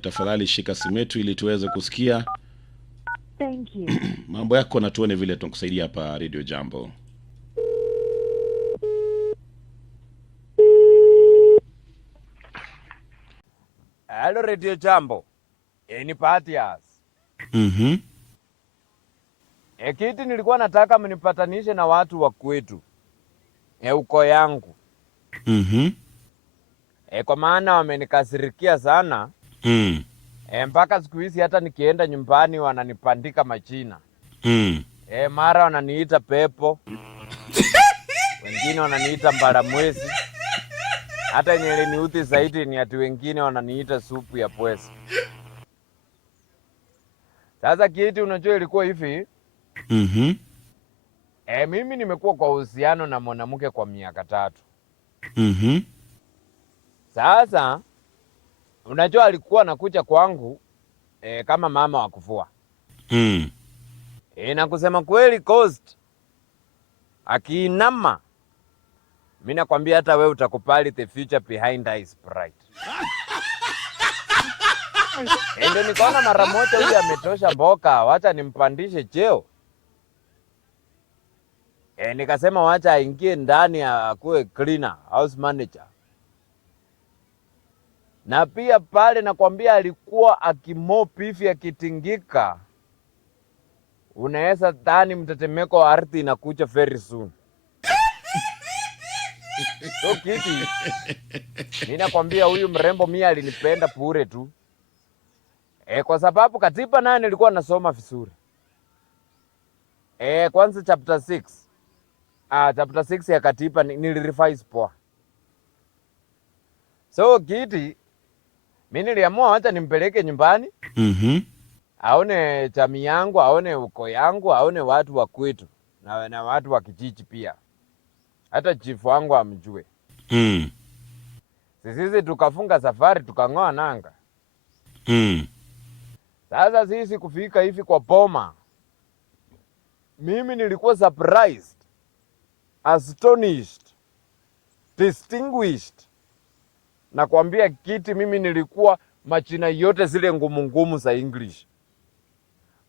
Tafadhali shika simu yetu ili tuweze kusikia. Thank you. Mambo yako na tuone vile tunakusaidia hapa Radio Jambo. Hello Radio Jambo. Ni Patias. Kiti nilikuwa nataka mnipatanishe na watu wa kwetu. Uko yangu. Kwa maana wamenikasirikia sana. Mpaka siku hizi hata nikienda nyumbani wananipandika majina. Mara wananiita pepo. Wengine wananiita mbaramwezi. Hata yenye niuti zaidi ni ati wengine wananiita supu ya pweza. Sasa Kiti, unajua ilikuwa hivi. Mimi nimekuwa kwa uhusiano na mwanamke kwa miaka 3. Sasa unajua alikuwa anakuja kwangu kama mama wa kufua. Na kusema kweli Coast akiinama, mimi nakwambia hata wewe utakupali the future behind is bright. Ndio nikaona mara moja huyu ametosha mboka, wacha nimpandishe cheo. Nikasema wacha aingie ndani akuwe cleaner, house manager. Na pia pale nakwambia alikuwa akimop hivi akitingika. Unaweza dhani mtetemeko wa ardhi inakuja very soon. So Kiti, ninakwambia huyu mrembo mimi alinipenda bure tu. Kwa sababu katiba naye nilikuwa nasoma vizuri. Kwanza chapter 6. Chapter 6 ya katiba nilirevise poa. So Kiti, mimi niliamua hata nimpeleke nyumbani. Aone jamii yangu, aone uko yangu, aone watu wa kwetu na watu wa kijiji pia. Hata chief wangu amjue. Sisi tukafunga safari tukang'oa nanga. Sasa sisi kufika hivi kwa boma, mimi nilikuwa surprised, astonished, distinguished. Nakwambia Kiti, mimi nilikuwa majina yote zile ngumu za English.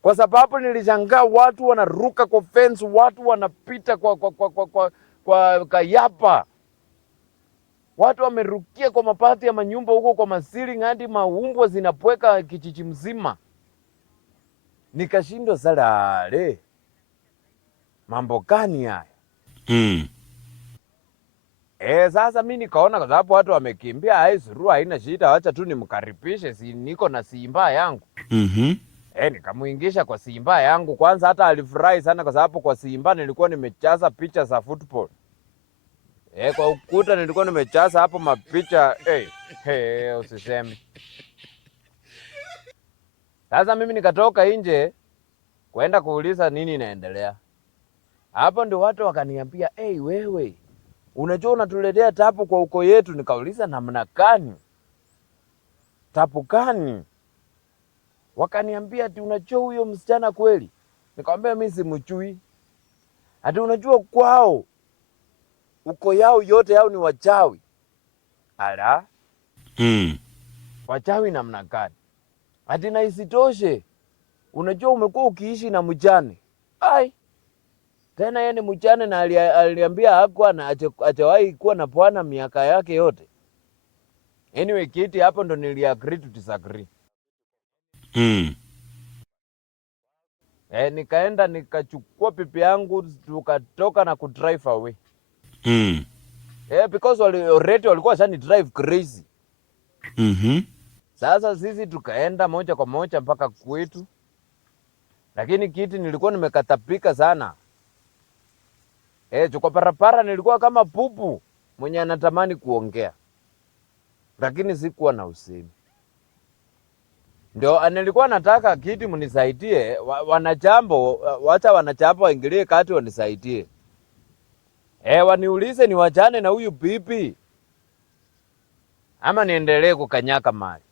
Kwa sababu nilishangaa watu wanaruka kwa fence, watu wanapita kwa kayapa. Watu wamerukia kwa mapati ya manyumba huko kwa masiling hadi maumbwa zinapweka kijiji mzima. Nikashindwa salale. Mambo gani haya? Sasa mimi nikaona kwa sababu watu wamekimbia, haizuru haina shida, acha tu nimkaribishe, si niko na simba yangu. Nikamuingisha kwa simba yangu. Kwanza hata alifurahi sana kwa sababu kwa simba nilikuwa nimechaza picha za football. Kwa ukuta nilikuwa nimechaza hapo mapicha. Usiseme. Sasa mimi nikatoka nje kwenda kuuliza nini inaendelea. Hapo ndio watu wakaniambia, wewe, unajua unatuletea tapu kwa uko yetu. Nikauliza namna gani? Tapu gani? Wakaniambia ati unajua huyo msichana kweli? Nikamwambia mimi simjui. Ati unajua kwao uko yao yote yao ni wachawi. Ala? Wachawi namna gani? Ati na isitoshe, unajua umekuwa ukiishi na mjane. Tena yeye ni mjane na aliambia hakuwa na achawahi kuwa na bwana miaka yake yote. Anyway, Kiti, hapo ndo niliagree to disagree. Nikaenda nikachukua pipi yangu tukatoka na kudrive away. Because already walikuwa shani drive crazy. Sasa sisi tukaenda moja kwa moja mpaka kwetu. Lakini Kiti, nilikuwa nimekatapika sana. Kwa parapara nilikuwa kama pupu mwenye anatamani kuongea. Lakini sikuwa na usemi. Ndio nilikuwa nataka Kiti mnisaidie, wanajambo, wacha wanajambo waingilie kati wanisaidie. Waniulize ni wachane na huyu pipi ama niendelee kukanyaka mali.